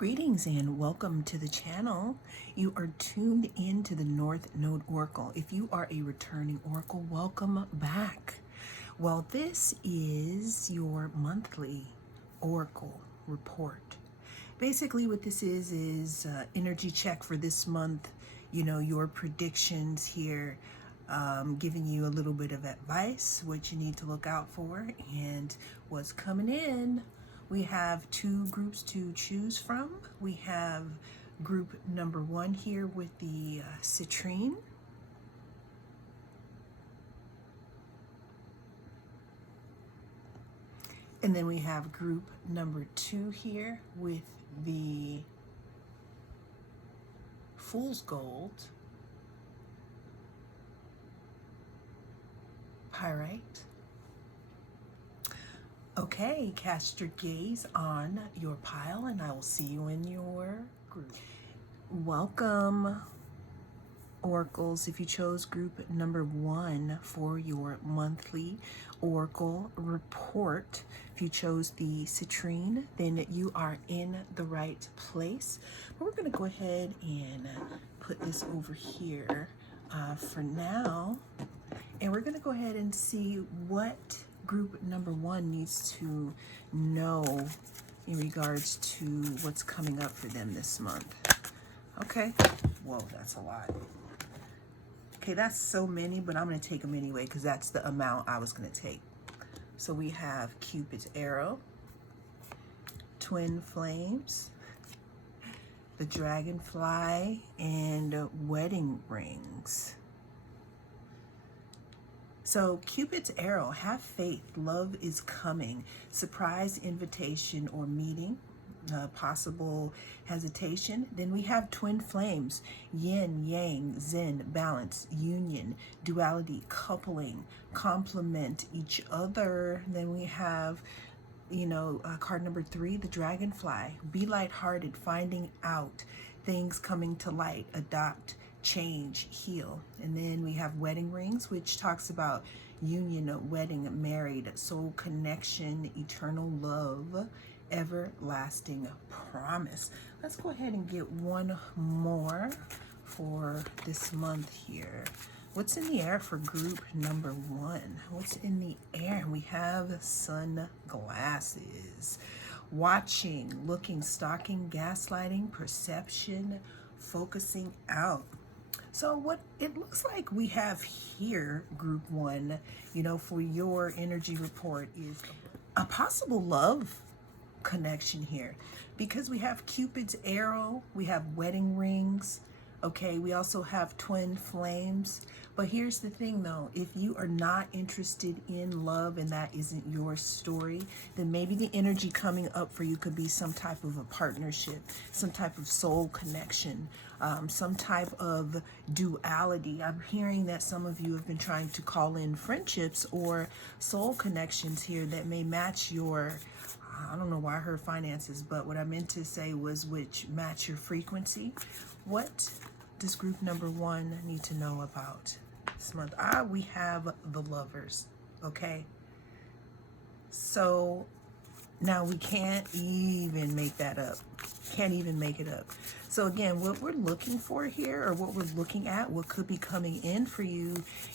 Greetings and welcome to the channel. You are tuned in to the North Node Oracle. If you are a returning Oracle, welcome back. Well, this is your monthly Oracle report. Basically what this is energy check for this month, your predictions here, giving you a little bit of advice, what you need to look out for, and what's coming in. We have two groups to choose from. We have group number one here with the citrine. And then we have group number two here with the fool's gold, pyrite. Okay, cast your gaze on your pile and I will see you in your group. Welcome, Oracles. If you chose group number one for your monthly Oracle report, if you chose the citrine, then you are in the right place. But we're going to go ahead and put this over here for now. And we're going to go ahead and see what group number one needs to know in regards to what's coming up for them this month. Okay. Whoa, that's a lot. Okay, that's so many, but I'm going to take them anyway because that's the amount I was going to take. So we have Cupid's arrow, twin flames, the dragonfly, and wedding rings. So Cupid's arrow, have faith, love is coming, surprise invitation or meeting, possible hesitation. Then we have twin flames, yin, yang, zen, balance, union, duality, coupling, complement each other. Then we have, card number three, the dragonfly, be lighthearted, finding out, things coming to light, adopt, change, heal. And then we have wedding rings, which talks about union, wedding, married, soul connection, eternal love, everlasting promise. Let's go ahead and get one more for this month here. What's in the air for group number one? What's in the air? We have sunglasses, watching, looking, stalking, gaslighting, perception, focusing out. So what it looks like we have here, group one, for your energy report is a possible love connection here, because we have Cupid's arrow, we have wedding rings, okay, we also have twin flames. But here's the thing though, if you are not interested in love and that isn't your story, then maybe the energy coming up for you could be some type of a partnership, some type of soul connection, some type of duality. I'm hearing that some of you have been trying to call in friendships or soul connections here that may match your, I don't know why I heard finances, but what I meant to say was which match your frequency. What does group number one need to know about this month? We have the lovers, okay? So now we can't even make that up. Can't even make it up. So again, what we're looking for here, or what we're looking at, what could be coming in for you,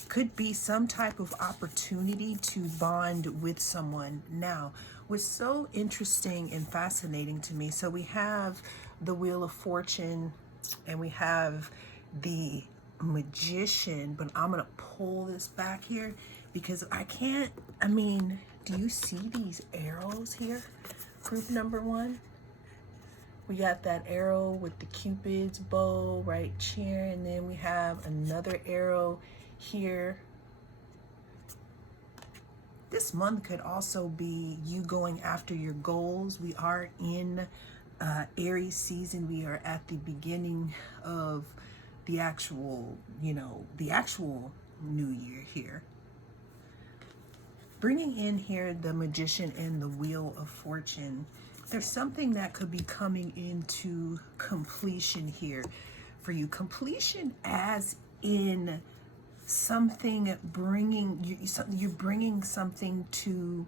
could be some type of opportunity to bond with someone. Now, what's so interesting and fascinating to me, so we have the Wheel of Fortune and we have the Magician, but I'm gonna pull this back here because do you see these arrows here? Group number one, we got that arrow with the Cupid's bow right here, and then we have another arrow here. This month could also be you going after your goals. We are in Aries season. We are at the beginning of the actual, the actual new year here. Bringing in here the Magician and the Wheel of Fortune. There's something that could be coming into completion here for you. Completion as in something you're bringing something to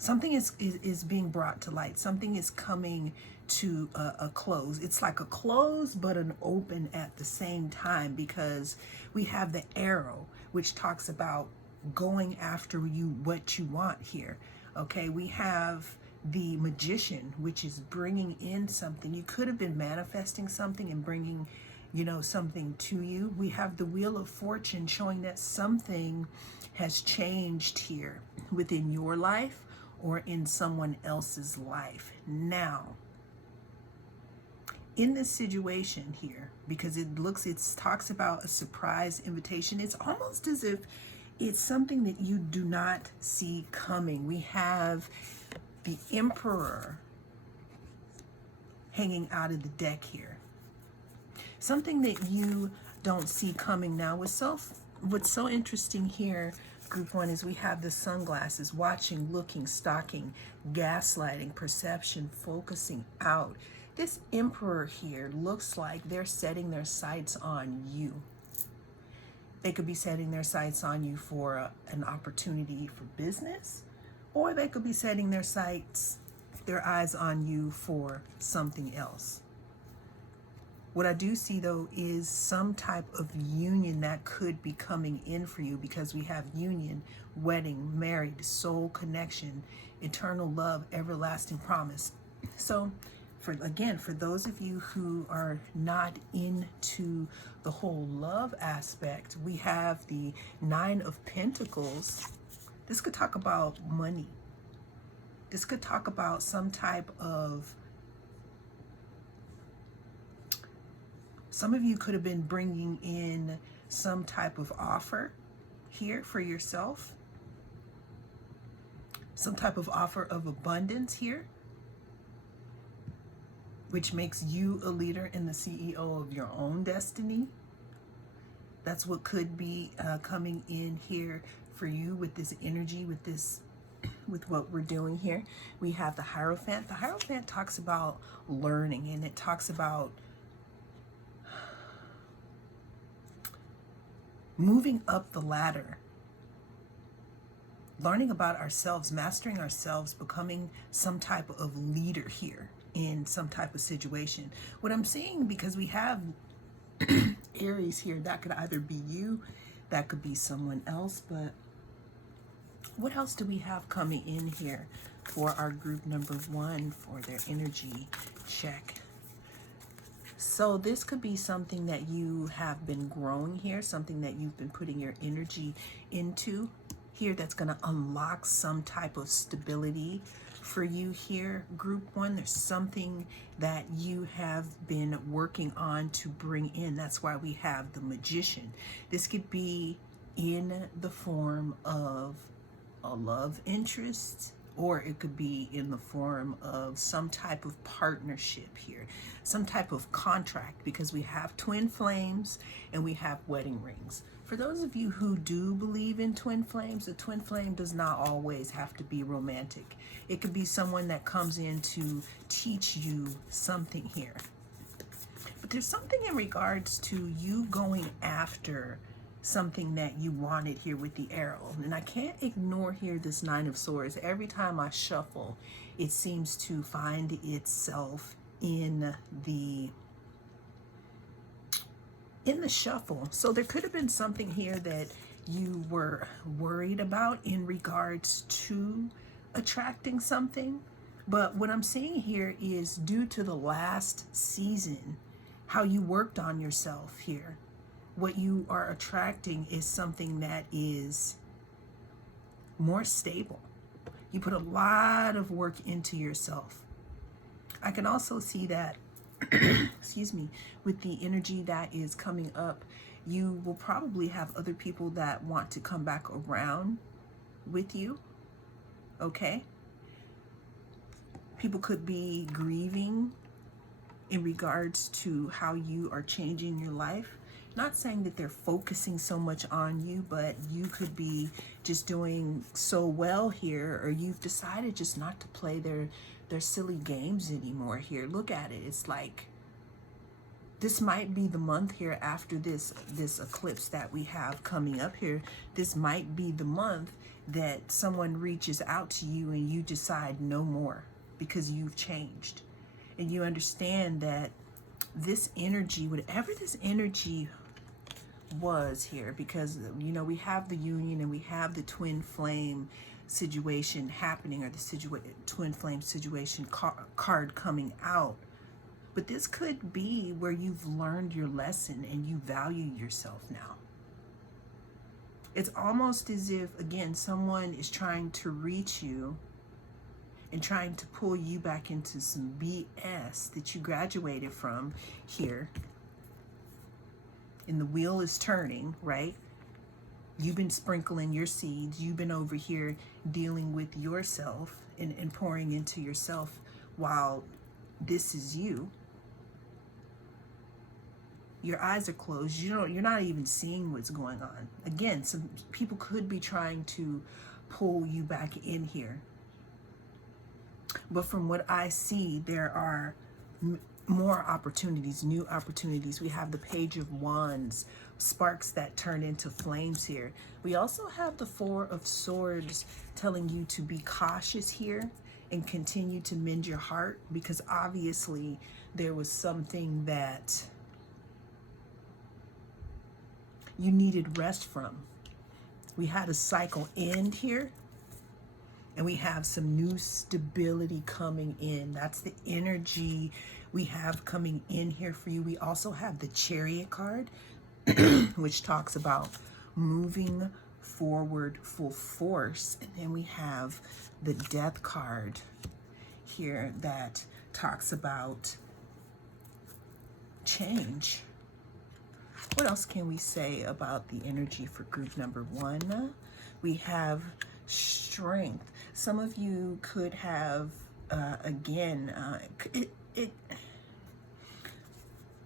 Something is being brought to light. Something is coming to a close. It's like a close but an open at the same time, because we have the arrow, which talks about going after what you want here. Okay, we have the magician, which is bringing in something. You could have been manifesting something and bringing, something to you. We have the wheel of fortune, showing that something has changed here within your life or in someone else's life. Now, in this situation here, because it talks about a surprise invitation, it's almost as if it's something that you do not see coming. We have the Emperor hanging out of the deck here. Something that you don't see coming. Now, what's so interesting here, group one, is we have the sunglasses, watching, looking, stalking, gaslighting, perception, focusing out. This Emperor here looks like they're setting their sights on you. They could be setting their sights on you for an opportunity for business, or they could be setting their eyes on you for something else. What I do see, though, is some type of union that could be coming in for you, because we have union, wedding, married, soul connection, eternal love, everlasting promise. So, for those of you who are not into the whole love aspect, we have the Nine of Pentacles. This could talk about money. This could talk about some type of, some of you could have been bringing in some type of offer here for yourself. Some type of offer of abundance here, which makes you a leader and the CEO of your own destiny. That's what could be coming in here for you with this energy, with what we're doing here. We have the Hierophant. The Hierophant talks about learning, and it talks about moving up the ladder, learning about ourselves, mastering ourselves, becoming some type of leader here in some type of situation. What I'm seeing, because we have Aries here, that could either be you, that could be someone else, but what else do we have coming in here for our group number one for their energy check? So this could be something that you have been growing here, something that you've been putting your energy into here, that's going to unlock some type of stability for you here, group one. There's something that you have been working on to bring in. That's why we have the Magician. This could be in the form of a love interest, or it could be in the form of some type of partnership here, some type of contract, because we have twin flames and we have wedding rings. For those of you who do believe in twin flames, the twin flame does not always have to be romantic. It could be someone that comes in to teach you something here. But there's something in regards to you going after something that you wanted here with the arrow. And I can't ignore here this Nine of Swords. Every time I shuffle, it seems to find itself in the shuffle. So there could have been something here that you were worried about in regards to attracting something. But what I'm seeing here is, due to the last season, how you worked on yourself here, what you are attracting is something that is more stable. You put a lot of work into yourself. I can also see that, excuse me, with the energy that is coming up, you will probably have other people that want to come back around with you, okay? People could be grieving in regards to how you are changing your life. Not saying that they're focusing so much on you, but you could be just doing so well here, or you've decided just not to play their silly games anymore here. Look at it. It's like, this might be the month here after this eclipse that we have coming up here. This might be the month that someone reaches out to you and you decide no more because you've changed. And you understand that this energy, whatever this energy was here, because you know we have the union and we have the twin flame situation happening, or the twin flame situation card coming out. But this could be where you've learned your lesson and you value yourself now. It's almost as if, again, someone is trying to reach you and trying to pull you back into some BS that you graduated from here. And the wheel is turning, right? You've been sprinkling your seeds. You've been over here dealing with yourself and pouring into yourself while this is you. Your eyes are closed. You're not even seeing what's going on. Again, some people could be trying to pull you back in here. But from what I see, there are more opportunities, new opportunities. We have the Page of Wands, sparks that turn into flames here. We also have the Four of Swords telling you to be cautious here and continue to mend your heart, because obviously there was something that you needed rest from. We had a cycle end here, and we have some new stability coming in. That's the energy we have coming in here for you. We also have the Chariot card, which talks about moving forward full force. And then we have the Death card here that talks about change. What else can we say about the energy for group number 1? We have strength. Some of you could have,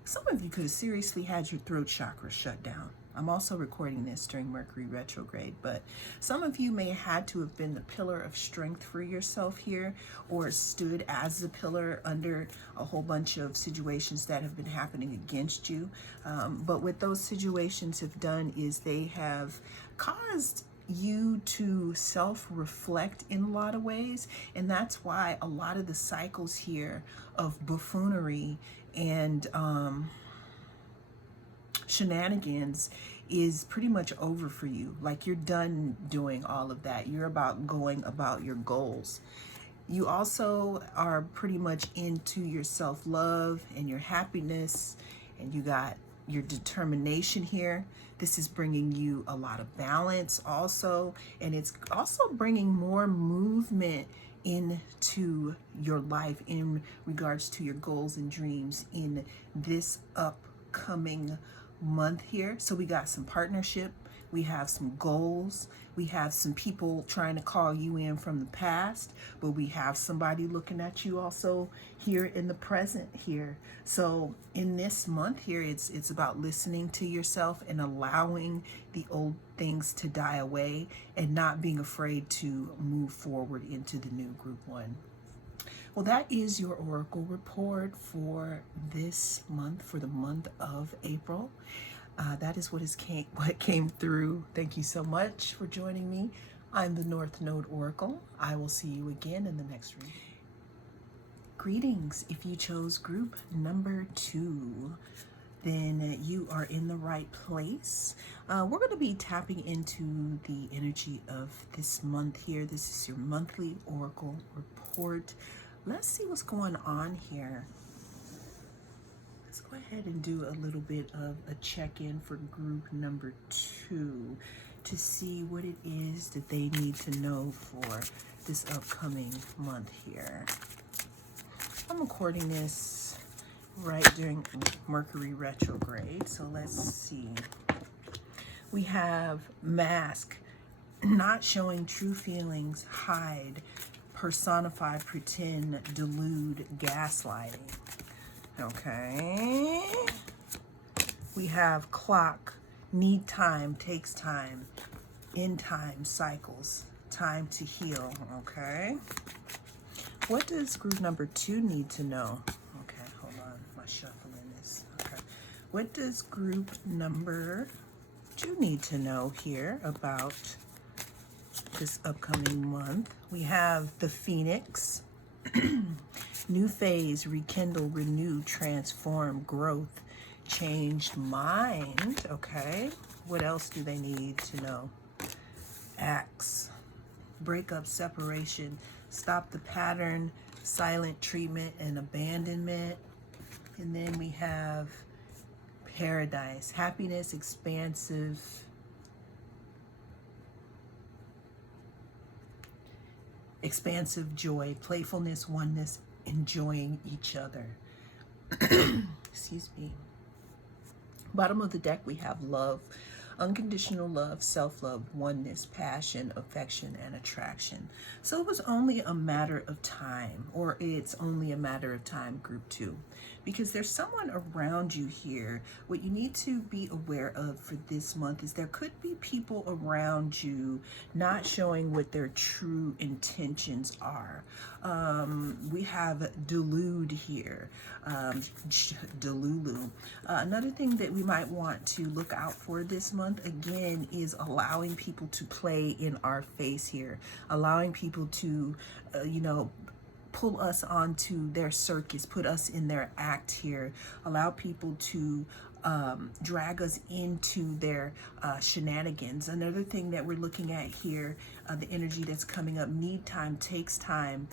some of you could have seriously had your throat chakra shut down. I'm also recording this during Mercury retrograde, but some of you may have had to have been the pillar of strength for yourself here, or stood as the pillar under a whole bunch of situations that have been happening against you. But what those situations have done is they have caused you to self-reflect in a lot of ways, and that's why a lot of the cycles here of buffoonery and shenanigans is pretty much over for you. Like, you're done doing all of that. You're about going about your goals. You also are pretty much into your self-love and your happiness, and you got your determination here. This is bringing you a lot of balance also, and it's also bringing more movement into your life in regards to your goals and dreams in this upcoming month here. So we got some partnership, we have some goals, we have some people trying to call you in from the past, but we have somebody looking at you also here in the present here. So in this month here, it's about listening to yourself and allowing the old things to die away and not being afraid to move forward into the new group 1. Well, that is your oracle report for this month, for the month of April. That is what came through. Thank you so much for joining me. I'm the North Node Oracle. I will see you again in the next reading. Greetings. If you chose group number 2, then you are in the right place. We're going to be tapping into the energy of this month here. This is your monthly oracle report. Let's see what's going on here. Let's go ahead and do a little bit of a check-in for group number 2 to see what it is that they need to know for this upcoming month here. I'm recording this right during Mercury retrograde, so let's see. We have mask, not showing true feelings, hide, personify, pretend, delude, gaslighting. Okay. We have clock, need time, takes time, in time, cycles, time to heal. Okay. What does group number 2 need to know? Okay, hold on, my shuffling is, okay. What does group number 2 need to know here about this upcoming month. We have the Phoenix, new phase, rekindle, renew, transform, growth, changed mind. Okay, what else do they need to know? Axe, breakup, separation, stop the pattern, silent treatment and abandonment. And then we have paradise, happiness, expansive joy, playfulness, oneness, enjoying each other. Excuse me. Bottom of the deck, we have love, unconditional love, self-love, oneness, passion, affection, and attraction. So it was only a matter of time, or it's only a matter of time, group 2, because there's someone around you here. What you need to be aware of for this month is there could be people around you not showing what their true intentions are. We have delude here, delulu. Another thing that we might want to look out for this month, again, is allowing people to play in our face here, allowing people to, pull us onto their circus, put us in their act here, allow people to drag us into their shenanigans. Another thing that we're looking at here, the energy that's coming up, need time, takes time,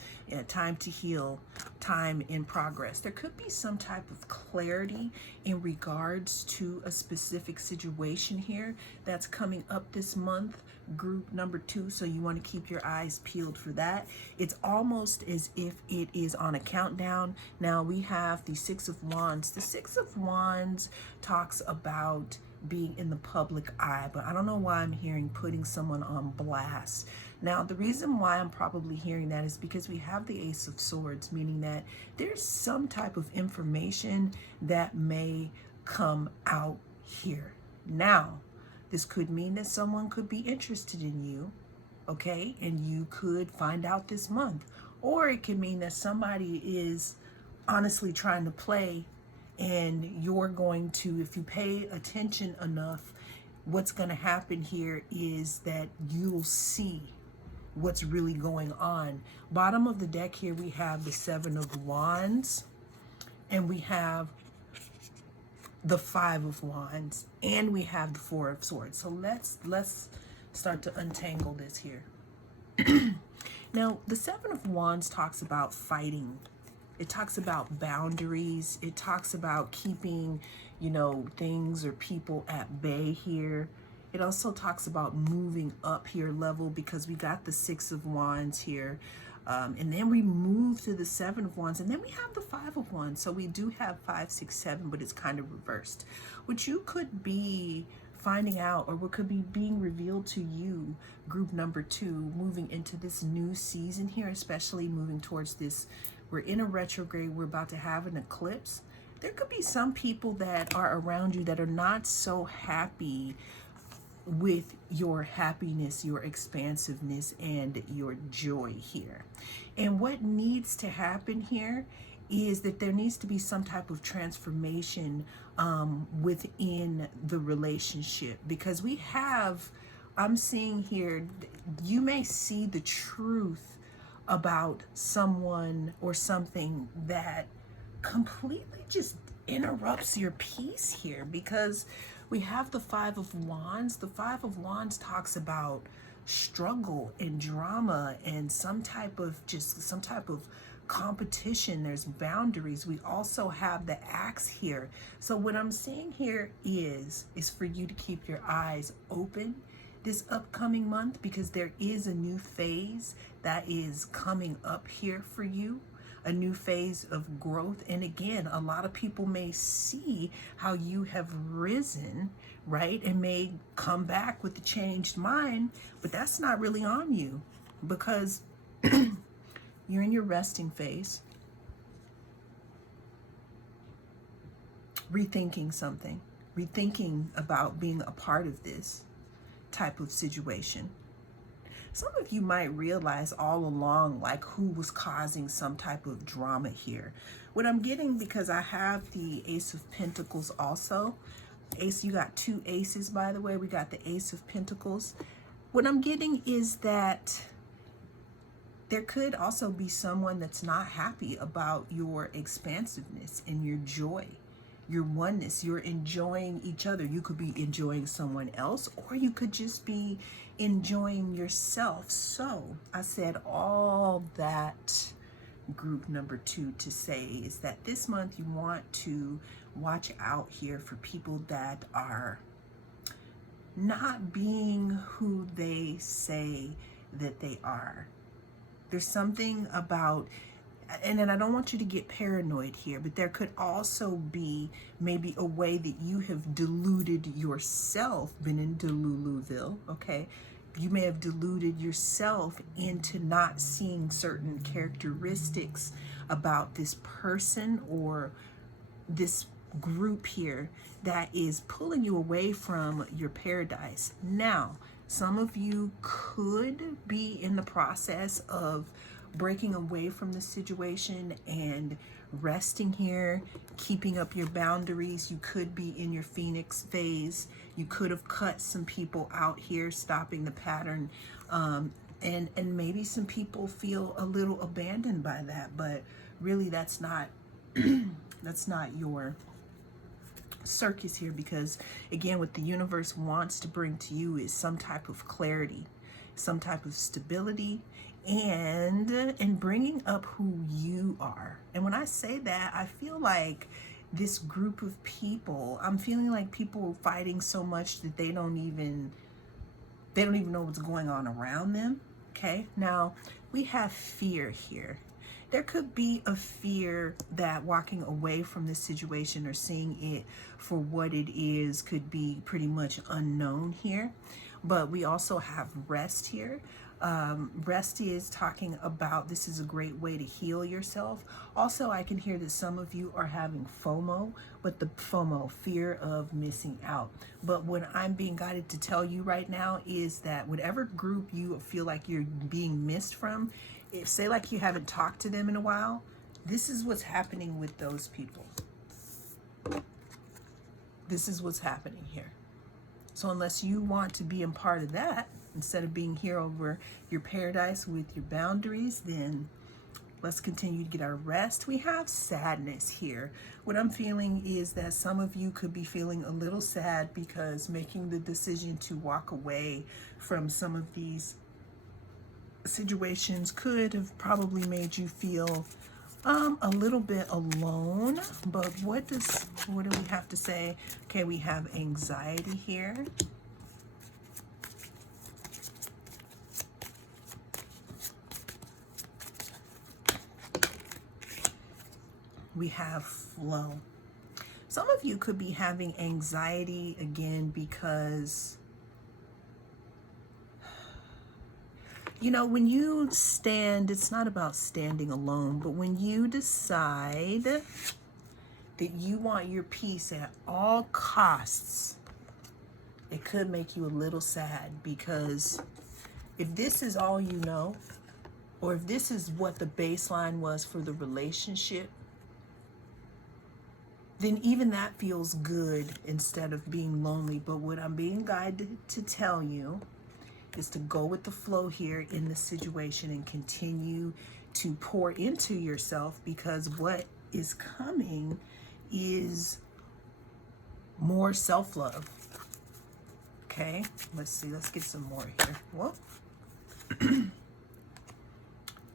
time to heal, time in progress. There could be some type of clarity in regards to a specific situation here that's coming up this month, group number 2, so you want to keep your eyes peeled for that. It's almost as if it is on a countdown. Now we have the 6 of Wands. The 6 of Wands talks about being in the public eye, but I don't know why I'm hearing putting someone on blast. Now, the reason why I'm probably hearing that is because we have the Ace of Swords, meaning that there's some type of information that may come out here. Now, this could mean that someone could be interested in you, okay? And you could find out this month. Or it could mean that somebody is honestly trying to play, and you're going to, if you pay attention enough, what's going to happen here is that you'll see what's really going on. Bottom of the deck here, we have the 7 of Wands, and we have the 5 of Wands, and we have the 4 of Swords. So let's start to untangle this here. Now, the 7 of Wands talks about fighting. It talks about boundaries. It talks about keeping, things or people at bay here. It also talks about moving up here level, because we got the 6 of Wands here. And then we move to the 7 of Wands, and then we have the 5 of Wands. So we do have 5, 6, 7, but it's kind of reversed. What you could be finding out, or what could be being revealed to you, group number 2, moving into this new season here, especially moving towards this, we're in a retrograde, we're about to have an eclipse. There could be some people that are around you that are not so happy with your happiness, your expansiveness, and your joy here. And what needs to happen here is that there needs to be some type of transformation within the relationship, because I'm seeing here, you may see the truth about someone or something that completely just interrupts your peace here, because we have the 5 of Wands. The 5 of Wands talks about struggle and drama and some type of competition. There's boundaries. We also have the axe here. So what I'm seeing here is for you to keep your eyes open this upcoming month, because there is a new phase that is coming up here for you, a new phase of growth. And again, a lot of people may see how you have risen, right, and may come back with a changed mind, but that's not really on you, because you're in your resting phase, rethinking something, rethinking about being a part of this type of situation. Some of you might realize all along, like, who was causing some type of drama here. What I'm getting, because I have the Ace of Pentacles also. Ace, you got 2 aces, by the way. We got the Ace of Pentacles. what I'm getting is that there could also be someone that's not happy about your expansiveness and your joy, your oneness. You're enjoying each other. You could be enjoying someone else, or you could just be enjoying yourself. So I said all that, group number 2, to say is that this month you want to watch out here for people that are not being who they say that they are. There's something about, and then I don't want you to get paranoid here, but there could also be maybe a way that you have deluded yourself, been in Deluluville, okay? You may have deluded yourself into not seeing certain characteristics about this person or this group here that is pulling you away from your paradise. Now, some of you could be in the process of breaking away from the situation and resting here, keeping up your boundaries. You could be in your Phoenix phase. You could have cut some people out here, stopping the pattern. And maybe some people feel a little abandoned by that, but really that's not that's not your circus here, because again, what the universe wants to bring to you is some type of clarity, some type of stability, and bringing up who you are. And when I say that, I feel like this group of people, I'm feeling like people are fighting so much that they don't even know what's going on around them. Okay, now we have fear here. There could be a fear that walking away from this situation or seeing it for what it is could be pretty much unknown here. But we also have rest here. Rest is talking about, this is a great way to heal yourself. Also, I can hear that some of you are having FOMO, but the FOMO, fear of missing out. But what I'm being guided to tell you right now is that whatever group you feel like you're being missed from, if say like you haven't talked to them in a while, this is what's happening with those people. This is what's happening here. So unless you want to be a part of that, instead of being here over your paradise with your boundaries, then let's continue to get our rest. We have sadness here. What I'm feeling is that some of you could be feeling a little sad because making the decision to walk away from some of these situations could have probably made you feel a little bit alone. But what do we have to say? Okay, we have anxiety here. We have flow. Some of you could be having anxiety again because, you know, when you stand, it's not about standing alone, but when you decide that you want your peace at all costs, it could make you a little sad, because if this is all you know, or if this is what the baseline was for the relationship, then even that feels good instead of being lonely. But what I'm being guided to tell you is to go with the flow here in the situation and continue to pour into yourself, because what is coming is more self-love. Okay, let's see, let's get some more here. Whoa.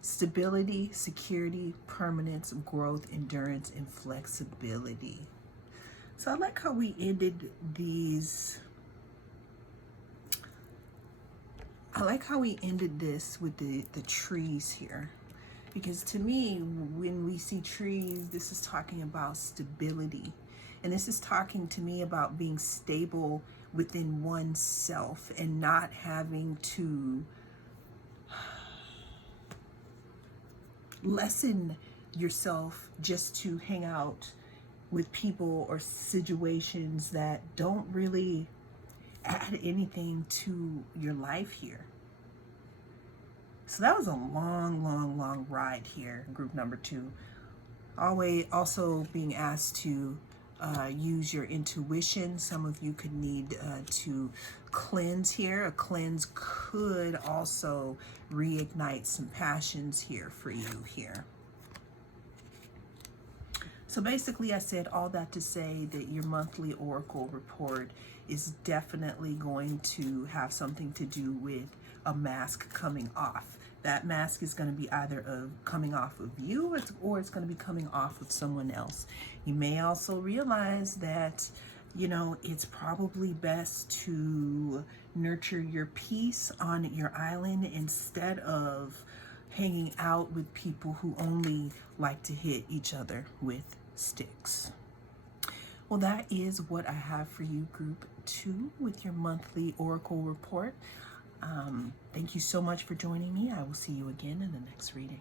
Stability, security, permanence, growth, endurance, and flexibility. So I like how we ended these. I like how we ended this with the trees here, because to me, when we see trees, this is talking about stability. And this is talking to me about being stable within oneself and not having to lessen yourself just to hang out with people or situations that don't really add anything to your life here. So that was a long ride here, group number 2. Always also being asked to use your intuition. Some of you could need to cleanse here. A cleanse could also reignite some passions here for you here. So basically, I said all that to say that your monthly oracle report is definitely going to have something to do with a mask coming off. That mask is going to be either coming off of you, or it's going to be coming off of someone else. You may also realize that, you know, it's probably best to nurture your peace on your island instead of hanging out with people who only like to hit each other with sticks. Well, that is what I have for you, Group 2, with your monthly oracle report. Thank you so much for joining me. I will see you again in the next reading.